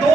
2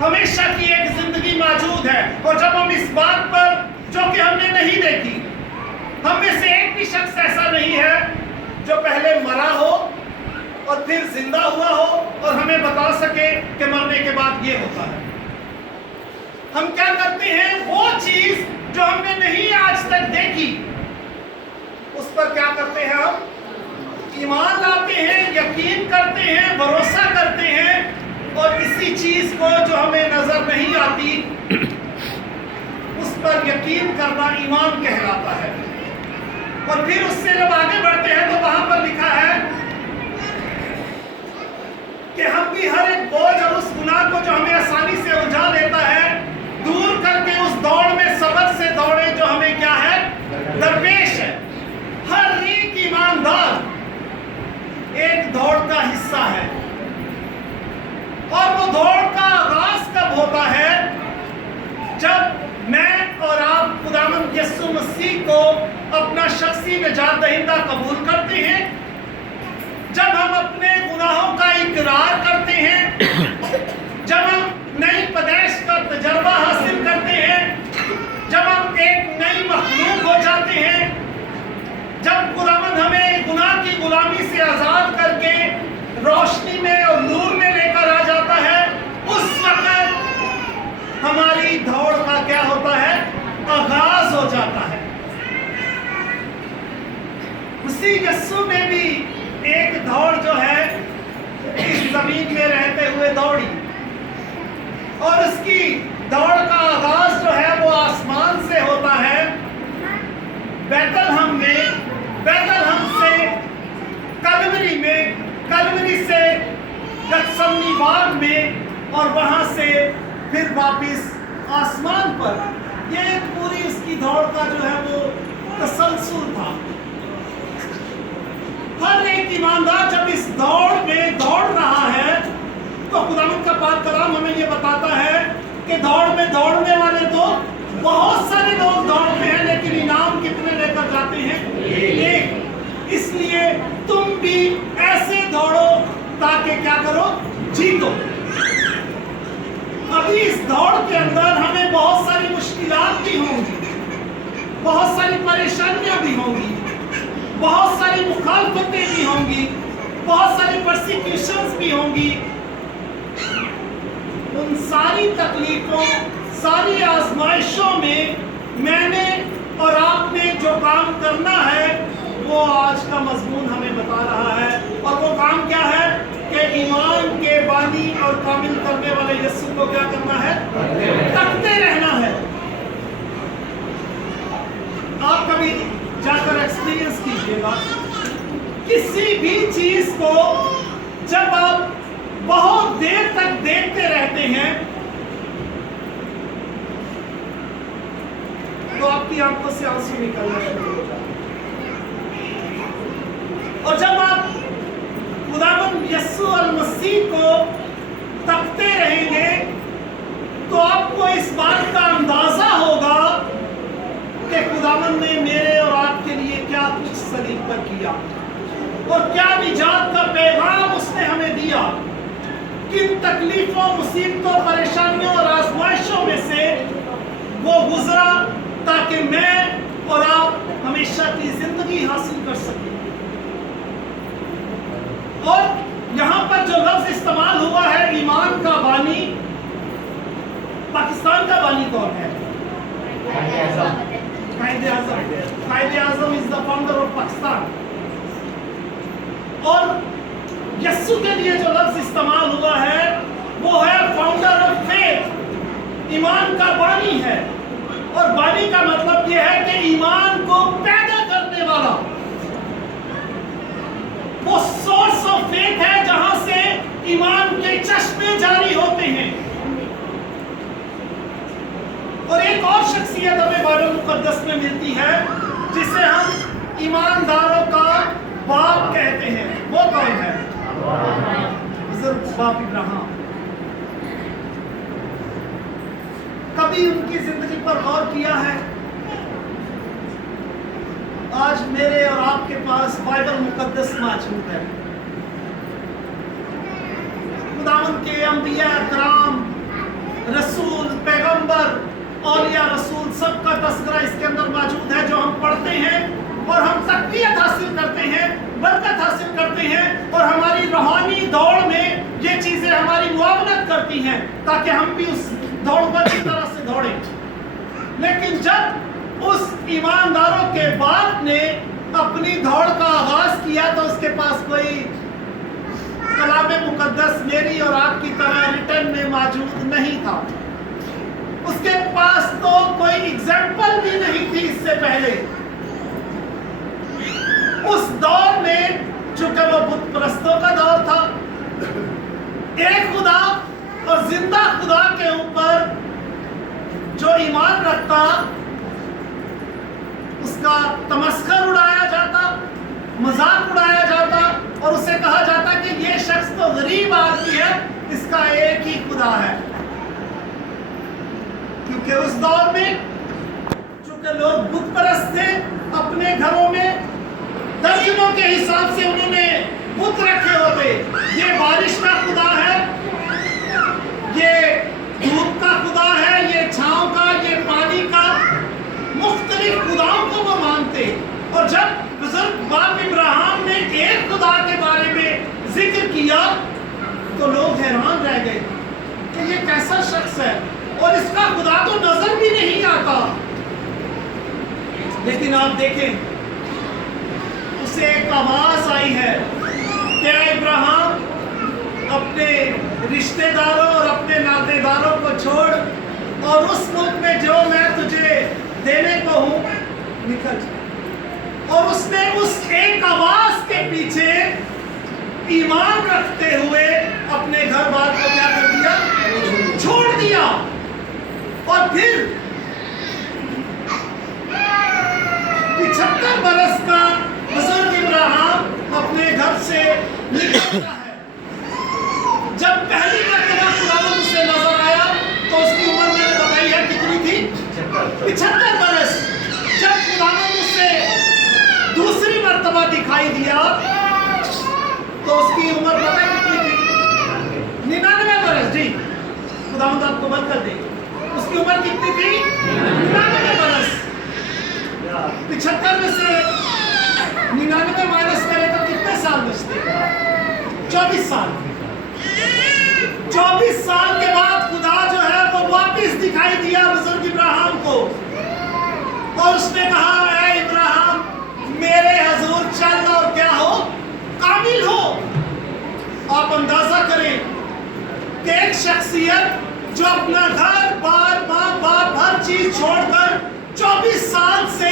ہمیشہ کی ایک زندگی موجود ہے، اور جب ہم اس بات پر جو کہ ہم نے نہیں دیکھی، ہم میں سے ایک بھی شخص ایسا نہیں ہے جو پہلے مرا ہو اور پھر زندہ ہوا ہو اور ہمیں بتا سکے کہ مرنے کے بعد یہ ہوتا ہے۔ ہم کیا کرتے ہیں؟ وہ چیز جو ہم نے نہیں آج تک دیکھی اس پر کیا کرتے ہیں؟ ہم ایمان لاتے ہیں، یقین کرتے ہیں، بھروسہ کرتے ہیں، اور اسی چیز کو جو ہمیں نظر نہیں آتی اس پر یقین کرنا ایمان کہلاتا ہے۔ اور پھر اس سے جب آگے بڑھتے ہیں تو وہاں پر لکھا ہے کہ ہم بھی ہر ایک بوجھ اور اس گناہ کو جو ہمیں آسانی سے الجھا لیتا ہے دور کر کے اس دوڑ میں صبر سے دوڑے جو ہمیں کیا ہے؟ درپیش ہے۔ ہر ایک ایماندار ایک دوڑ کا حصہ ہے، اور وہ دوڑ کا آغاز کب ہوتا ہے؟ جب میں اور آپ خداوند یسوع مسیح کو اپنا شخصی نجات دہندہ قبول کرتے ہیں، جب ہم اپنے گناہوں کا اقرار کرتے ہیں، جب ہم نئی پیدائش کا تجربہ حاصل کرتے ہیں، جب ہم ایک نئی مخلوق ہو جاتے ہیں، جب خداوند ہمیں گناہ کی غلامی سے آزاد کر کے روشنی میں اور نور میں لے کر آ جاتا ہے، اس وقت ہماری دوڑ کا کیا ہوتا ہے؟ آغاز ہو جاتا ہے۔ مسیح یسوع نے بھی ایک دوڑ جو ہے اس زمین میں رہتے ہوئے دوڑی، اور اس کی دوڑ کا آغاز جو ہے وہ آسمان سے ہوتا ہے، بیت لحم میں، بیت لحم سے کلوری میں، کلوری سے گتسمنی باغ میں، اور وہاں سے پھر واپس آسمان پر۔ یہ پوری اس کی دوڑ کا جو ہے وہ تسلسل تھا۔ ہر ایک ایماندار جب اس دوڑ میں دوڑ رہا ہے تو خداوند کا پاک کلام ہمیں یہ بتاتا ہے کہ دوڑ میں دوڑنے والے تو بہت سارے لوگ دوڑتے ہیں، لیکن انعام کتنے لے کر جاتے ہیں؟ ایک۔ اس لیے تم بھی ایسے دوڑو تاکہ کیا کرو؟ جیتو۔ ابھی اس دوڑ کے اندر ہمیں بہت ساری مشکلات بھی ہوں گی، بہت ساری پریشانیاں بھی ہوں گی، بہت ساری مخالفتیں بھی ہوں گی، بہت ساری پرسیکیوشنز بھی ہوں گی۔ ان ساری تکلیفوں، ساری آزمائشوں میں نے اور آپ نے جو کام کرنا ہے وہ آج کا مضمون ہمیں بتا رہا ہے، اور وہ کام کیا ہے؟ کہ ایمان کے بانی اور کامل کرنے والے یسوع کو کیا کرنا ہے؟ تکتے رہنا ہے۔ آپ کبھی جا کر ایکسپیرینس کیجئے گا، کسی بھی چیز کو جب آپ بہت دیر تک دیکھتے رہتے ہیں تو آپ کی آنکھوں سے آنسو نکلنا شروع ہو جاتے ہیں، اور جب آپ خداوند یسوع المسیح کو تکتے رہیں گے تو آپ کو اس بات کا اندازہ ہوگا کہ خداوند نے میرے اور آپ کے لیے کیا کچھ صلیب پر کیا، اور کیا نجات کا پیغام اس نے ہمیں دیا، کن تکلیفوں، مصیبتوں، پریشانیوں اور آزمائشوں میں سے وہ گزرا تاکہ میں اور آپ ہمیشہ کی زندگی حاصل کر سکیں۔ اور یہاں پر جو لفظ استعمال ہوا ہے ایمان کا بانی، پاکستان کا بانی کون ہے؟ قائد اعظم۔ قائد اعظم از دا فاؤنڈر آف پاکستان۔ اور یسوع کے لیے جو لفظ استعمال ہوا ہے وہ ہے فاؤنڈر آف فیتھ، ایمان کا بانی ہے، اور بانی کا مطلب یہ ہے کہ ایمان کو پیدا کرنے والا، وہ سورس آف فیتھ ہے جہاں سے ایمان کے چشمے جاری ہوتے ہیں۔ اور ایک اور شخصیت ہمیں بائبل مقدس میں ملتی ہے جسے ہم ایمانداروں کا باپ کہتے ہیں، وہ کون ہے؟ حضرت باپ ابراہیم۔ کبھی ان کی زندگی پر غور کیا ہے؟ آج میرے اور آپ کے پاس بائبل مقدس موجود ہے، خداوند کے انبیاء کرام کرتی ہیں تاکہ ہم بھی اس دوڑ پر کی طرح سے دوڑیں. لیکن جب اس ایمانداروں کے باپ نے اپنی دوڑ کا آغاز کیا تو اس کے پاس کوئی کلام مقدس میری اور آپ کی طرح ریٹن میں موجود نہیں تھا. اس کے پاس تو کوئی ایگزامپل بھی نہیں تھی اس سے پہلے. اس دور میں چونکہ وہ بت پرستوں کا دور تھا، ایک خدا اور زندہ خدا کے اوپر جو ایمان رکھتا اس کا تمسخر اڑایا جاتا، مذاق اڑایا جاتا اور اسے کہا جاتا کہ یہ شخص تو غریب آدمی ہے، اس کا ایک ہی خدا ہے. کیونکہ اس دور میں چونکہ لوگ بت پرست تھے، اپنے گھروں میں درجنوں کے حساب سے انہوں نے بت رکھے ہوتے. یہ بارش کا خدا ہے، یہ دھوپ کا خدا ہے، یہ چھاؤں کا، یہ پانی کا، مختلف خداؤں کو وہ مانتے. اور جب بزرگ باپ ابراہیم نے ایک خدا کے بارے میں ذکر کیا تو لوگ حیران رہ گئے کہ یہ کیسا شخص ہے اور اس کا خدا تو نظر بھی نہیں آتا. لیکن آپ دیکھیں اسے ایک آواز آئی ہے کہ اے ابراہیم اپنے رشتہ داروں اور اپنے ناطے داروں کو چھوڑ اور اس ملک میں جو میں تجھے دینے کو ہوں نکل جا. اور اس نے اس ایک آواز کے پیچھے ایمان رکھتے ہوئے اپنے گھر بار کو کیا کر دیا؟ چھوڑ دیا. اور پھر 75 برس کا بزرگ ابراہیم اپنے گھر سے نکلتا ہے. جب پہلی مرتبہ خداوند اسے نظر آیا تو اس کی عمر میں نے بتائی ہے کتنی تھی؟ 75 برس. جب خداوند اسے دوسری مرتبہ دکھائی دیا تو اس کی عمر پتہ ہے کتنی تھی؟ 99 برس. جی خداوند آپ کو بند کر دے. اس کی عمر کتنی تھی؟ 99 برس. 75 میں سے 99 مائنس کرے تو کتنے سال بچتے؟ 24 سال. 24 سال کے بعد خدا جو ہے وہ واپس دکھائی دیا بزرگ ابراہیم کو اور اس نے کہا اے ابراہیم میرے حضور چل اور کیا ہو؟ کامل ہو. آپ اندازہ کریں کہ ایک شخصیت جو اپنا گھر بار ماں باپ ہر چیز چھوڑ کر 24 سال سے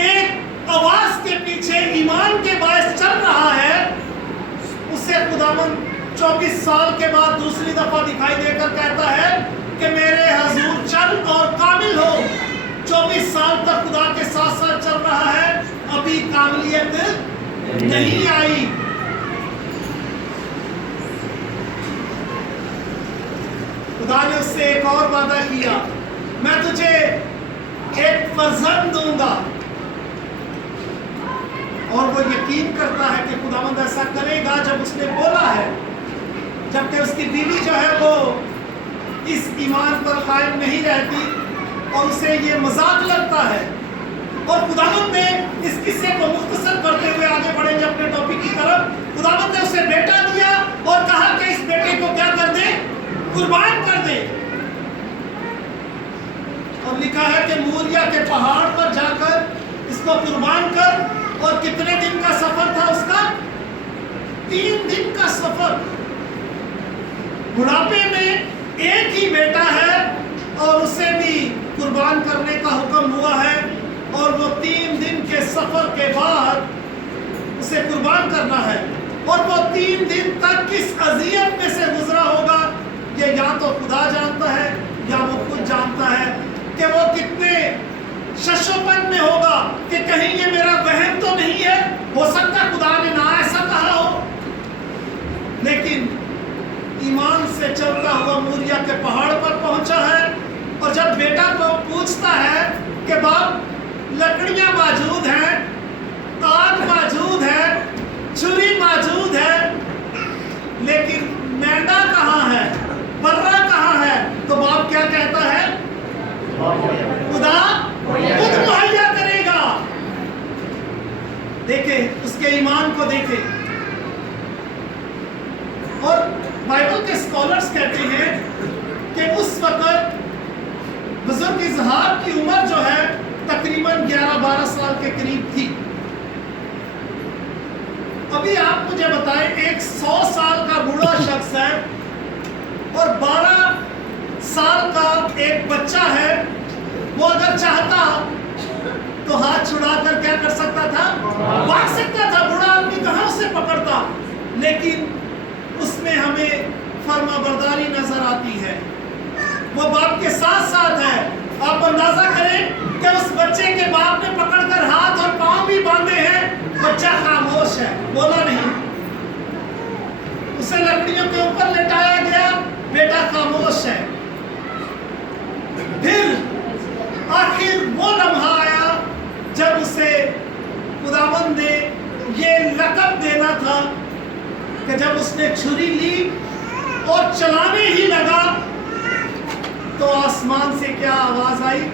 ایک آواز کے پیچھے ایمان کے باعث چل رہا ہے، اسے خداوند 24 سال کے بعد دوسری دفعہ دکھائی دے کر کہتا ہے کہ میرے حضور چل اور کامل ہو. 24 سال تک خدا کے ساتھ ساتھ چل رہا ہے، ابھی کاملیت نہیں آئی. خدا نے اس سے ایک اور وعدہ کیا، میں تجھے ایک فرزند دوں گا. اور وہ یقین کرتا ہے کہ خداوند ایسا کرے گا جب اس نے بولا ہے، جبکہ اس کی بیوی جو ہے وہ اس ایمان پر قائم نہیں رہتی اور اسے یہ مذاق لگتا ہے. اور خداوند نے اس قصے کو مختصر کرتے ہوئے آگے بڑھیں گے اپنے ٹاپک کی طرف. خداوند نے اسے بیٹا دیا اور کہا کہ اس بیٹے کو کیا کر دے؟ قربان کر دے. اور لکھا ہے کہ موریا کے پہاڑ پر جا کر اس کو قربان کر. اور کتنے دن کا سفر تھا اس کا؟ 3 دن کا سفر. بڑھاپے میں ایک ہی بیٹا ہے اور اسے بھی قربان کرنے کا حکم ہوا ہے اور وہ 3 دن کے سفر کے بعد اسے قربان کرنا ہے. اور وہ 3 دن تک کس اذیت میں سے گزرا ہوگا یہ یا تو خدا جانتا ہے یا وہ خود جانتا ہے کہ وہ کتنے ششوپن میں ہوگا کہ کہیں یہ میرا وہم تو نہیں ہے، ہو سکتا خدا نے نہ ایسا کہا ہو. لیکن ایمان سے چلتا ہوا موریا کے پہاڑ پر پہنچا ہے اور جب بیٹا کو پوچھتا ہے کہ باپ لکڑیاں موجود ہیں، آگ موجود ہے، چھری موجود ہے، لیکن مینڈا کہاں ہے، برا کہاں ہے؟ تو باپ کیا کہتا ہے؟ خدا خود مہیا کرے گا. دیکھیں اس کے ایمان کو دیکھیں. اور بائبل کے اسکالرز کہتے ہیں آپ مجھے بتائیں، ایک 100 سال کا بوڑھا شخص ہے اور 12 سال کا ایک بچہ ہے، وہ اگر چاہتا تو ہاتھ چھڑا کر کیا کر سکتا تھا؟ بھاگ سکتا تھا، بوڑھا آدمی کہاں اسے پکڑتا؟ لیکن اس میں ہمیں فرما برداری نظر آتی ہے، وہ باپ کے ساتھ ساتھ ہے۔ آپ اندازہ کریں کہ اس بچے کے باپ نے پکڑ کر ہاتھ اور پاؤں بھی باندھے ہیں، بچہ خاموش ہے، بولا نہیں۔ اسے لکڑیوں کے اوپر لٹایا گیا، بیٹا خاموش ہے۔ پھر آخر وہ لمحہ آیا جب اسے خداوند نے یہ لقب دینا تھا کہ جب اس نے چھری لی اور چلانے ہی لگا تو آسمان سے کیا آواز آئی؟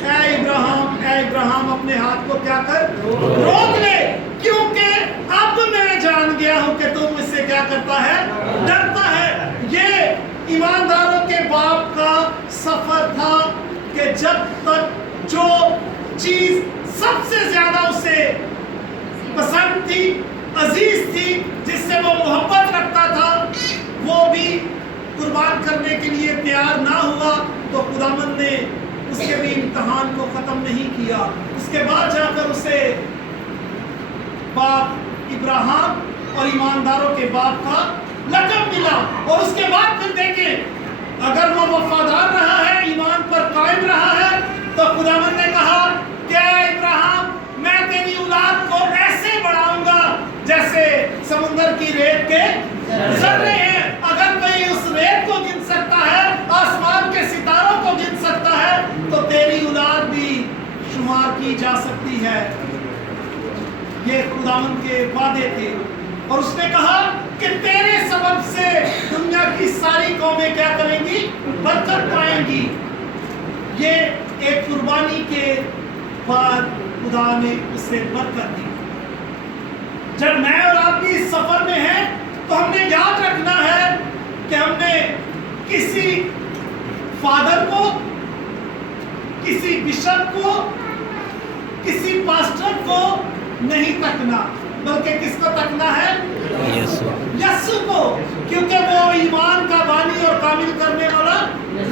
اے ابراہیم اپنے ہاتھ کو کیا کر روک لے، کیونکہ اب میں جان گیا ہوں کہ تم اس سے کیا کرتا ہے؟ ڈرتا ہے۔ یہ ایمانداروں کے باپ کا سفر تھا کہ جب تک جو چیز سب سے زیادہ اسے پسند تھی، عزیز تھی، جس سے وہ محبت رکھتا تھا، وہ بھی قربان کرنے کے لیے تیار نہ ہوا تو خداوند نے اس کے بھی امتحان کو ختم نہیں کیا۔ اس کے بعد جا کر اسے باپ ابراہیم اور ایمانداروں کے باپ کا لقب ملا۔ اور اس کے بعد پھر دیکھیں، اگر وہ وفادار رہا ہے، ایمان پر قائم رہا ہے، تو خداوند نے کہا کہ اے ابراہیم، میں تیری اولاد کو ایسے بڑھاؤں گا جیسے سمندر کی ریت کے ذرے ہیں۔ اگر کوئی اس ریت کو گن سکتا ہے، آسمان کے ستاروں کو گن سکتا ہے، تو تیری اولاد بھی شمار کی جا سکتی ہے۔ یہ خداوند کے وعدے تھے، اور اس نے کہا کہ تیرے سبب سے دنیا کی ساری قومیں کیا کریں گی؟ برکت پائیں گی۔ یہ ایک قربانی کے بعد خدا نے اسے برکت دی۔ جب میں اور آپ بھی اس سفر میں ہیں تو ہم نے یاد رکھنا ہے کہ ہم نے کسی فادر کو، کسی بشپ کو، کسی پاسٹر کو نہیں تکنا، بلکہ کس کو تکنا ہے؟ یسوع کو، کیونکہ وہ ایمان کا بانی اور کامل کرنے والا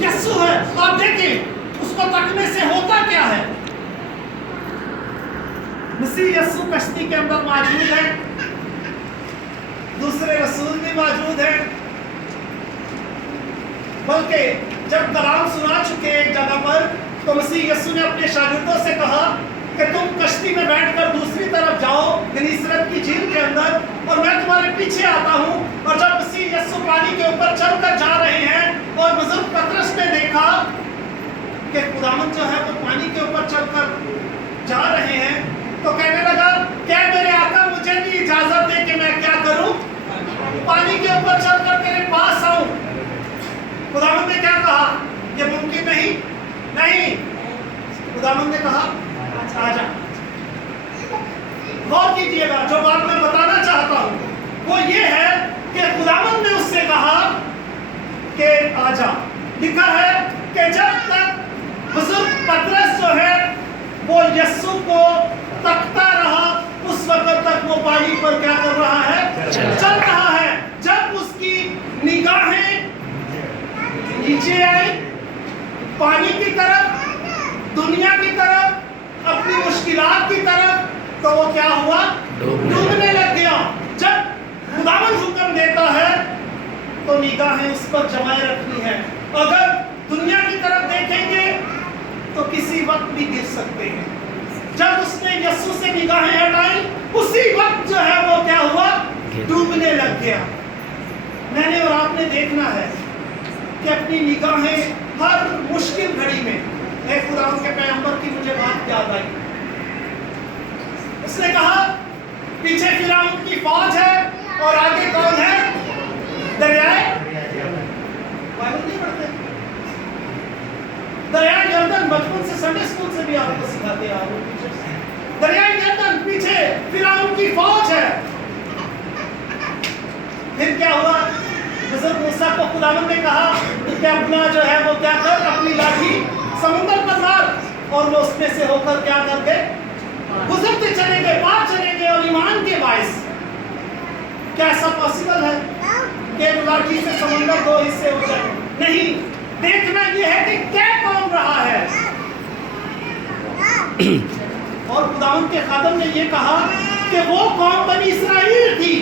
یسوع ہے۔ آپ دیکھیں اس کو تکنے سے ہوتا کیا ہے؟ مسیح یسوع کشتی کے اندر موجود ہے، دوسرے رسول بھی موجود ہیں، بلکہ جب کلام سنا چکے ایک جگہ پر تو مسیح یسوع نے اپنے شاگردوں سے کہا کہ تم کشتی میں بیٹھ کر دوسری طرف جاؤ، گنیسرت کی جھیل کے اندر، اور میں تمہارے پیچھے آتا ہوں۔ اور جب مسیح یسوع پانی کے اوپر چل کر جا رہے ہیں اور بزرگ پطرس نے دیکھا کہ خداوند جو ہے وہ پانی کے اوپر چل کر جا رہے ہیں، تو کہنے لگا کہ میرے آقا مجھے بھی اجازت دے کہ میں کیا کروں؟ پانی کے اوپر چل کر تیرے پاس آؤں۔ خداوند نے کیا کہا؟ یہ ممکن نہیں، نہیں۔ خداوند نے کہا آجا۔ غور کیجئے گا، جو بات میں بتانا چاہتا ہوں وہ یہ ہے کہ خداوند نے اس سے کہا کہ آجا۔ لکھا ہے کہ جب تک بزرگ پطرس جو ہے وہ یسوع کو تکتا رہا، اس وقت تک وہ پانی پر کیا کر رہا ہے؟ چل رہا ہے۔ جب اس کی نگاہیں نیچے آئی، پانی کی طرف، دنیا کی طرف، اپنی مشکلات کی طرف، تو وہ کیا ہوا؟ ڈوبنے لگ گیا۔ جب خداوند حکم دیتا ہے تو نگاہیں اس پر جمائے رکھنی ہے۔ اگر دنیا کی طرف دیکھیں گے تو کسی وقت بھی گر سکتے ہیں۔ جب اس نے یسوع سے نگاہیں ہٹائیں، اسی وقت جو ہے وہ کیا ہوا؟ ڈوبنے لگ گیا۔ میں نے اور آپ نے دیکھنا ہے کہ اپنی نگاہیں ہر مشکل گھڑی میں، ایک خداوند کے پیغمبر کی مجھے بات یاد آئی، اس نے کہا پیچھے فرعون کی فوج ہے اور آگے کون ہے؟ دریائے بائبل نہیں پڑھتے؟ دریائے یردن، بچپن سے سنڈے اسکول سے بھی آپ کو سکھاتے آ رہے ہیں۔ دریائے یردن، پیچھے فرعون کی فوج ہے۔ پھر کیا ہوا؟ بزرگ موسیٰ کو خداوند نے کہا کہ اپنا جو ہے وہ کیا کر، اپنی لاٹھی سمندر پر مار، اور وہ اس میں سے ہو کر کیا کر گئے؟ گزرتے چلے گئے، پار چلے گئے، اور ایمان کے باعث کیا ایسا پاسبل ہے کہ ایک لاٹھی سے سمندر دو حصے ہو جائے؟ نہیں، دیکھنا یہ ہے کہ کیا کام رہا ہے. اور خداوند کے خادم نے یہ کہا کہ وہ قوم بنی اسرائیل تھی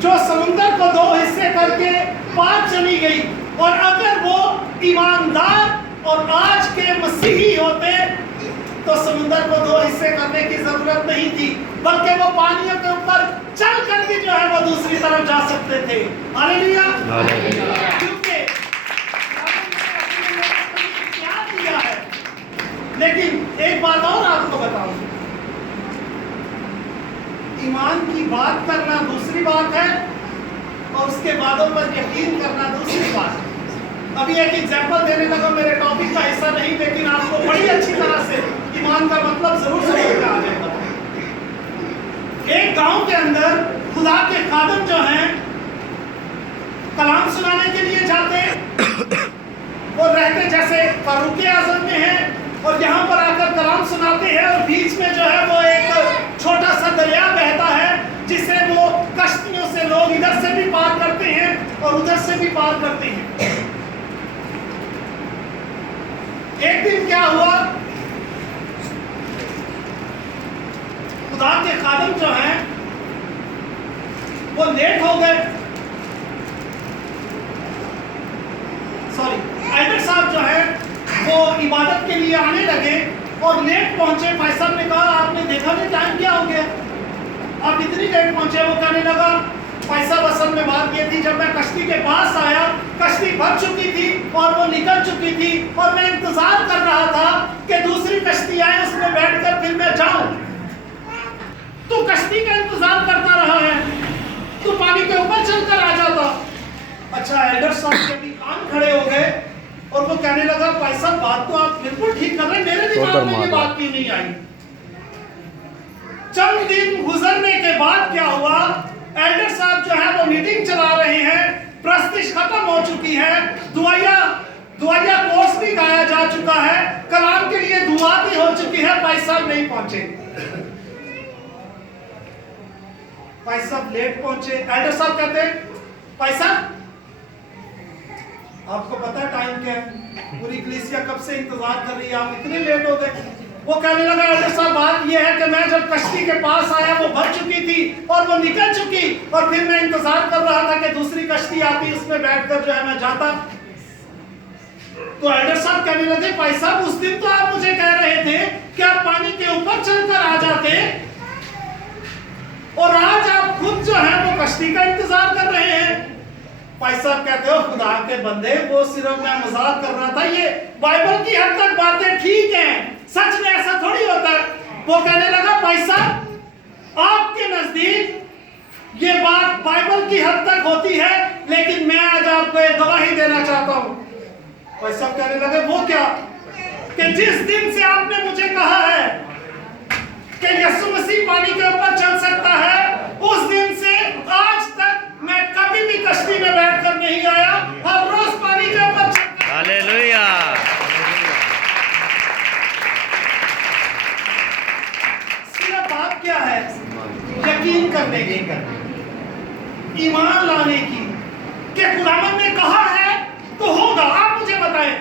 جو سمندر کو دو حصے کر کے پار چلی گئی، اور اگر وہ ایماندار اور آج کے مسیحی ہوتے تو سمندر کو دو حصے کرنے کی ضرورت نہیں تھی، بلکہ وہ پانیوں کے اوپر چل کر بھی جو ہے وہ دوسری طرف جا سکتے تھے. ہاللیلویا. کیونکہ کیا دیا ہے. لیکن ایک بات اور آپ کو بتاؤں، ایمان کی بات کرنا دوسری بات ہے اور اس کے بعدوں پر یقین کرنا دوسری بات ہے. ابھی ایک ایگزامپل دینے لگا، میرے ٹاپک کا حصہ نہیں، لیکن آپ کو بڑی اچھی طرح سے ایمان کا مطلب ضرور سمجھ میں آ جائے گا. ایک گاؤں کے اندر خدا کے خادم جو ہیں کلام سنانے کے لیے جاتے ہیں، وہ رہتے جیسے فاروق اعظم میں ہیں، اور یہاں پر آ کر کلام سناتے ہیں، اور بیچ میں جو ہے وہ ایک چھوٹا سا دریا بہتا ہے جسے وہ کشتیوں سے لوگ ادھر سے بھی پار کرتے ہیں اور ادھر سے بھی پار کرتے ہیں. ایک دن کیا ہوا، خدا کے خادم جو ہیں وہ لیٹ ہو گئے، ایڈر صاحب جو ہے وہ عبادت کے لیے آنے لگے اور لیٹ پہنچے. بھائی صاحب نے کہا آپ نے دیکھا نہیں ٹائم کیا ہو گیا، آپ اتنی لیٹ پہنچے؟ وہ کہنے لگا بھائی صاحب اصل میں بات یہ تھی، جب میں کشتی کے پاس آیا کشتی بھر چکی تھی اور وہ نکل چکی تھی، اور میں انتظار کر رہا تھا کہ دوسری کشتی آئے، اس میں بیٹھ کر پھر میں جاؤں. تو کشتی کا انتظار کرتا رہا ہے، تو پانی کے اوپر چل کر آ جاتا. اچھا، ایڈر صاحب کے بھی کان کھڑے ہو گئے اور وہ کہنے لگا بھائی صاحب بات تو آپ بالکل ٹھیک کر رہے ہیں، میرے دماغ میں یہ بات کیوں نہیں آئی. چند دن گزرنے کے بعد کیا ہوا، ایڈر صاحب جو ہے وہ میٹنگ چلا رہے ہیں، پرستش ختم ہو چکی ہے، دعائیا کورس بھی گایا جا چکا ہے، کلام کے لیے دعا بھی ہو چکی ہے، بھائی صاحب نہیں پہنچے. بھائی صاحب لیٹ پہنچے. ایڈر صاحب کہتے ہیں بھائی صاحب آپ کو پتا ہے ٹائم کیا ہے، پوری کلیسیا کب سے انتظار کر رہی ہے، آپ اتنے لیٹ ہو گئے. وہ کہنے لگا ایڈر صاحب بات یہ ہے کہ میں جب کشتی کے پاس آیا وہ بھر چکی تھی اور وہ نکل چکی، اور پھر میں انتظار کر رہا تھا کہ دوسری کشتی آتی، اس میں بیٹھ کر جو ہے میں جاتا. تو ایڈر صاحب کہنے لگے بھائی صاحب اس دن تو آپ مجھے کہہ رہے تھے کہ آپ پانی کے اوپر چل کر آ جاتے، اور آج آپ خود جو ہے وہ کشتی کا انتظار کر رہے ہیں. بھائی صاحب کہتے ہو خدا کے بندے وہ صرف میں مذاق کر رہا تھا، یہ بائبل کی حد تک باتیں ٹھیک ہیں، سچ میں ایسا تھوڑی ہوتا ہے. وہ کہنے لگا بھائی صاحب آپ کے نزدیک یہ بات بائبل کی حد تک ہوتی ہے، لیکن میں آج آپ کو ایک گواہی دینا چاہتا ہوں. بھائی صاحب کہنے لگے وہ کیا؟ کہ جس دن سے آپ نے مجھے کہا ہے کہ یسوع مسیح پانی کے اوپر چل سکتا ہے، اس دن سے آج تک میں کبھی بھی کشتی میں بیٹھ کر نہیں آیا، ہر روز پانی کے اوپر چلتا. ہاللیلویا. صرف بات کیا ہے؟ یقین کرنے کی، ایمان لانے کی کہ خداوند نے کہا ہے تو ہوگا. آپ مجھے بتائیں،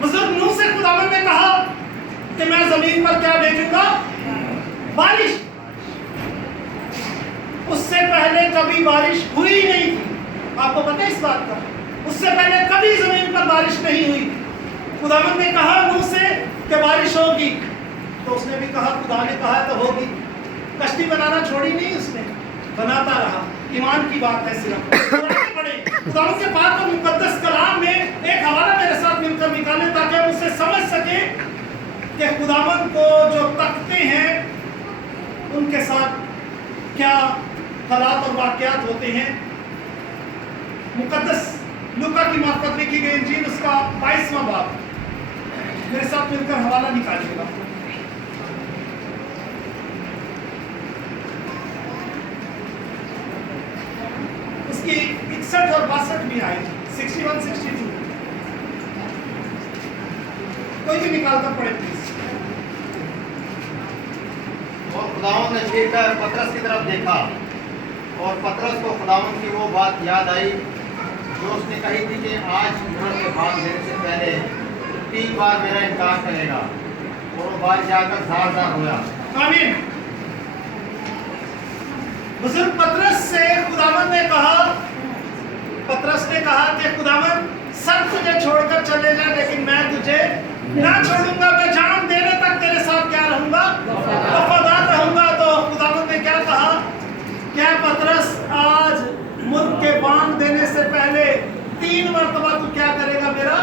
بزرگ نوح سے خداوند نے کہا کہ میں زمین پر کیا بھیجوں گا؟ بارش. اس سے پہلے کبھی بارش ہوئی نہیں تھی. آپ کو پتہ ہے اس بات کا؟ اس سے پہلے کبھی زمین پر بارش نہیں ہوئی. خداوند نے کہا نوح سے کہ بارش ہوگی، تو اس نے بھی کہا خدا نے کہا تو ہوگی. کشتی بنانا چھوڑی نہیں، اس نے بناتا رہا. ایمان کی بات ہے صرف. خداوند کے پاک اور مقدس کلام میں ایک حوالہ میرے ساتھ مل کر نکالیں تاکہ ہم اسے سمجھ سکیں کہ خداوند کو جو تکتے ہیں ان کے ساتھ کیا حالات اور واقعات ہوتے ہیں. مقدس لوکا کی مارفت لکھی گئی انجیل اس کا 22واں باب، میرے ساتھ مل کر حوالہ نکالیے گا. اس کی 61 اور 62 بھی آئی، 61 62. کوئی بھی نکال کر پڑھے پلیز. اور خداوند نے پھر کر پترس کی طرف دیکھا اور پطرس کو خداوند کی وہ بات یاد آئی جو اس نے کہی تھی کہ آج عمر کے بعد دینے سے پہلے 3 بار میرا انکار کرے گا، اور وہ باہر جا کر زار زار رویا۔ آمین۔ بزرگ پطرس سے خداوند نے کہا، پطرس نے کہا کہ خداوند سب تجھے چھوڑ کر چلے جا، لیکن میں تجھے نہ چھوڑوں گا، میں جان دینے تک تیرے ساتھ کیا رہوں گا، وفادار رہوں گا۔ تو خداوند نے کیا کہا، کیا پطرس آج ملک کے بانگ دینے سے پہلے 3 مرتبہ تو کیا کرے گا میرا؟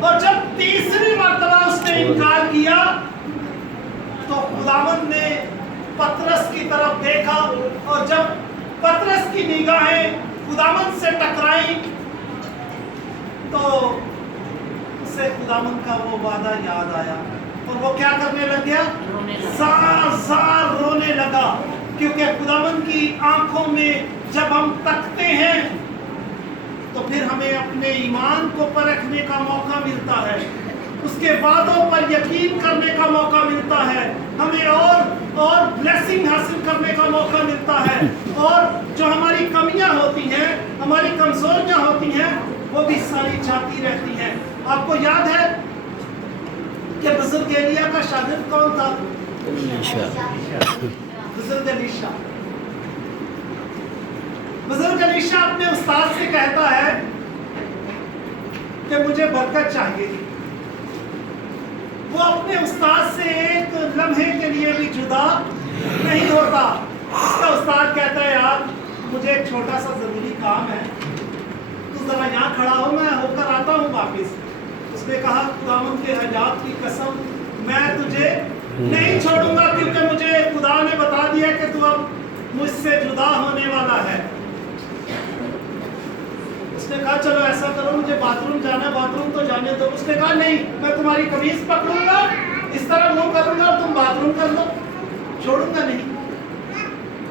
اور جب تیسری مرتبہ اس نے انکار کیا تو خداوند نے پطرس کی طرف دیکھا، اور جب پطرس کی نگاہیں خداوند سے ٹکرائیں تو اسے خداوند کا وہ وعدہ یاد آیا، اور وہ کیا کرنے لگ گیا؟ زار زار رونے لگا، کیونکہ خداوند کی آنکھوں میں جب ہم تکتے ہیں تو پھر ہمیں اپنے ایمان کو پرکھنے کا موقع ملتا ہے، اس کے وعدوں پر یقین کرنے کا موقع ملتا ہے، ہمیں اور بلیسنگ حاصل کرنے کا موقع ملتا ہے، اور جو ہماری کمیاں ہوتی ہیں، ہماری کمزوریاں ہوتی ہیں، وہ بھی ساری جاتی رہتی ہیں۔ آپ کو یاد ہے کہ بزرگ ایلیا کا شاگرد کون تھا؟ بزرگ الیشا۔ بزرگ الیشا اپنے استاد سے کہتا ہے کہ مجھے برکت چاہیے۔ وہ اپنے استاد سے ایک لمحے کے لیے بھی جدا نہیں ہوتا۔ اس کا استاد کہتا ہے یار مجھے ایک چھوٹا سا ضروری کام ہے، تو ذرا یہاں کھڑا ہو، میں ہو کر آتا ہوں واپس۔ اس نے کہا خداوند کے حیات کی قسم میں تجھے نہیں چھوڑوں گا، کیونکہ مجھے خدا نے بتا دیا کہ تو اب مجھ سے جدا ہونے والا ہے۔ اس نے کہا چلو ایسا کرو، مجھے باتھ روم جانا ہے، باتھ روم تو جانے دو۔ اس نے کہا نہیں، میں تمہاری قمیض پکڑوں گا، اس طرح منہ کروں گا اور تم باتھ روم کر لو، چھوڑوں گا نہیں۔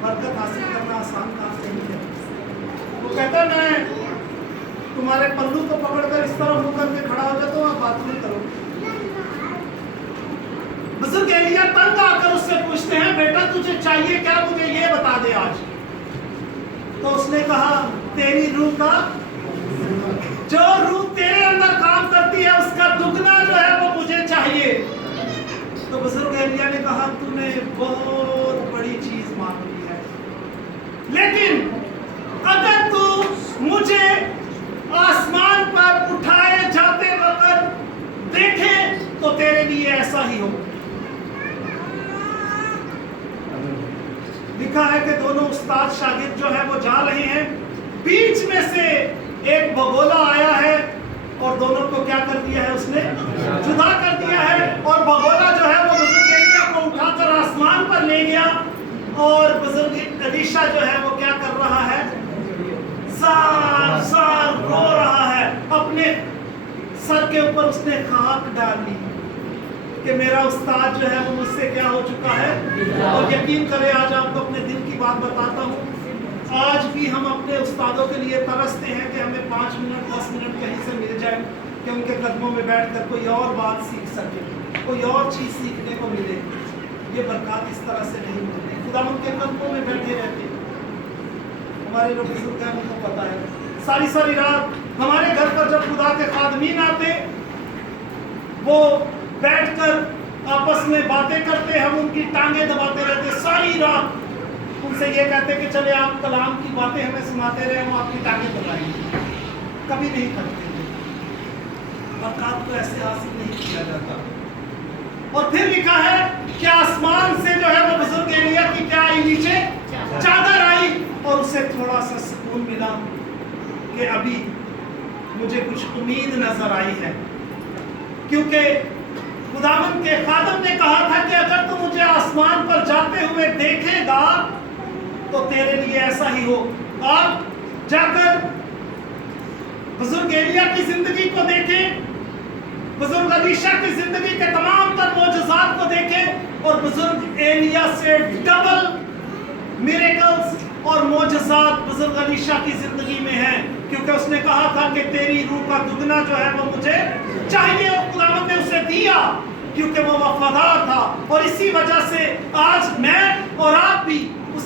برکت حاصل کرنا آسان کام نہیں ہے۔ وہ کہتا ہے میں تمہارے پلو کو پکڑ کر اس طرح منہ کر کے کھڑا ہو جاتا ہوں، آپ باتھ روم کرو۔ بزرگ ایلیا تنگ آ کر اس سے پوچھتے ہیں بیٹا تجھے چاہیے کیا، مجھے یہ بتا دے آج۔ تو اس نے کہا تیری روح کا، جو روح تیرے اندر کام کرتی ہے اس کا دگنا جو ہے وہ مجھے چاہیے۔ تو بزرگ ایلیا نے کہا تو نے بہت بڑی چیز مانگ لی ہے، لیکن اگر تو مجھے آسمان پر اٹھائے جاتے وقت دیکھے تو تیرے لیے ایسا ہی ہو۔ لکھا ہے کہ دونوں استاد شاگرد جو ہے وہ جا رہے ہیں، بیچ میں سے ایک بگولا آیا ہے اور دونوں کو کیا کر دیا ہے، اس نے جدا کر دیا ہے، اور بگولا جو ہے وہ بزرگ ایلیا کو اٹھا کر آسمان پر لے گیا، اور بزرگ الیشا جو ہے وہ کیا کر رہا ہے، زار زار رو رہا ہے، اپنے سر کے اوپر اس نے خاک ڈال لی کہ میرا استاد جو ہے وہ مجھ سے کیا ہو چکا ہے۔ اور یقین کرے آج آپ کو اپنے دل کی بات بتاتا ہوں، آج بھی ہم اپنے استادوں کے لیے ترستے ہیں کہ ہمیں 5 منٹ 10 منٹ کہیں سے مل جائے کہ ان کے قدموں میں بیٹھ کر کوئی اور بات سیکھ سکے، کوئی اور چیز سیکھنے کو ملے۔ یہ برکات اس طرح سے نہیں ملتی، خدا ان کے قدموں میں بیٹھے رہتے۔ ہمارے لوگ بزرگ ہیں، ان کو پتا ہے، ساری ساری رات ہمارے گھر پر جب خدا کے خادمین آتے وہ بیٹھ کر آپس میں باتیں کرتے، ہم ان کی ٹانگیں دباتے رہتے ساری رات، ان سے یہ کہتے کہ چلے آپ کلام کی باتیں ہمیں سناتے رہے، ہم آپ کی ٹانگیں دبائیں گے۔ کبھی نہیں کرتے، برکات کو ایسے حاصل نہیں کیا جاتا۔ اور پھر لکھا ہے کہ آسمان سے جو ہے وہ بزرگ ایلیا کی کیا آئی، نیچے چادر آئی، اور اسے تھوڑا سا سکون ملا کہ ابھی مجھے کچھ امید نظر آئی ہے، کیونکہ خداوند کے خادم نے کہا تھا کہ اگر تو مجھے آسمان پر جاتے ہوئے دیکھے گا تو تیرے لیے ایسا ہی ہو۔ آپ جا کر بزرگ ایلیا کی زندگی کو دیکھیں، بزرگ الیشا کی زندگی کے تمام تر معجزات کو دیکھیں، اور بزرگ ایلیا سے ڈبل میریکلز اور معجزات بزرگ الیشا کی زندگی میں ہیں، کیونکہ اس نے کہا تھا کہ تیری روح کا دگنا جو ہے وہ مجھے چاہیے، اور خداوند نے اسے دیا کیونکہ وہ وفادار تھا۔ اور اسی وجہ سے آج میں اور آپ بھی اس